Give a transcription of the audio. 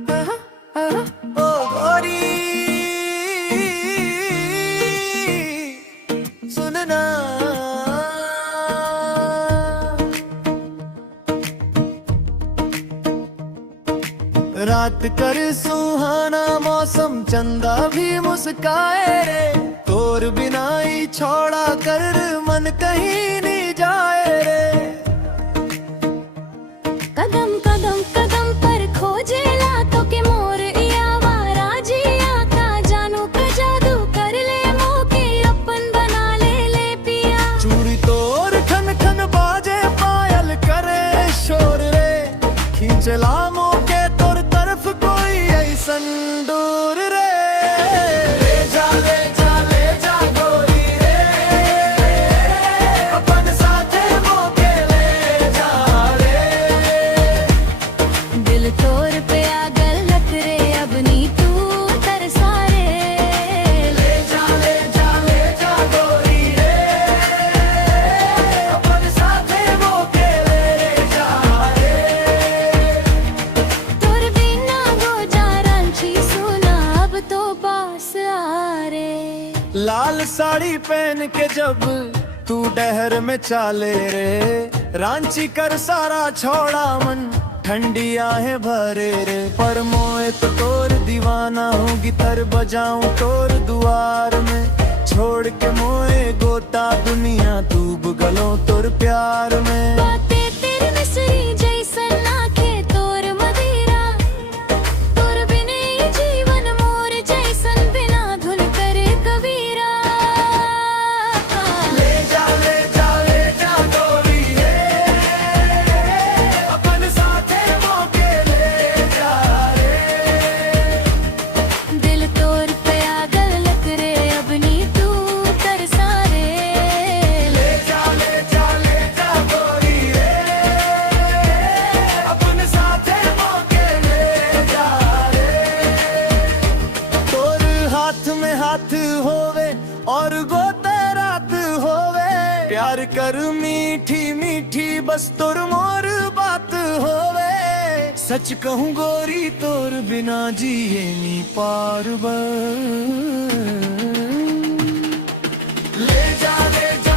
ओ गोरी सुनना, रात कर सुहाना मौसम, चंदा भी मुस्काए रे। तोर बिना ही छोड़ा कर मन कहीं नहीं जाए रे। कदम कदम कदम पर खोजे लातों के मोर आवारा जिया का जानू का जादू कर ले मोके अपन बना ले पिया। चूड़ी तोर खन खन बाजे पायल करे शोर रे। खींच लामों के तोर तरफ कोई ऐसन दूर रे। ले जा ले जा ले जा गोरी रे, अपन साथे मोके ले जा रे। दिल तोर पे आगल लग रे अब नी तू तरसा रे। ले जा ले जा ले जा गोरी रे, अपन साथे मोके ले जा रे। तोर बिना गुजारांची सुना अब तो पास आ रे। लाल साड़ी पहन के जब तू डहर में चाले रे। रांची कर सारा छोड़ा मन, ठंडी आहें भरे रे। पर मोए तो तोर दीवाना हूँ, गिटार बजाऊं तोर दुआर में। छोड़ के मोए गोता दुनिया, डूब गलो तोर प्यार में। बातें तेरी मिसरी जैसन आखे तोर मदिरा। तोर बिने जीवन मोर जैसन बिना धुन करे कबीरा। ले जा ले जा ले जा गोरी रे, अपन साथे मोके ले जा रे। दिल तोर पे आगल लग रे अब नी तू तरसा रे। ले जा ले जा ले जा गोरी रे, अपन साथे मोके ले जा रे। तोर हाथ में हाथ होवे और गोते रात होवे। प्यार कर मीठी मीठी बस तोर मोर बात होवे। सच कहूँ गोरी तोर बिना जिए नी पार। ले जा ले जा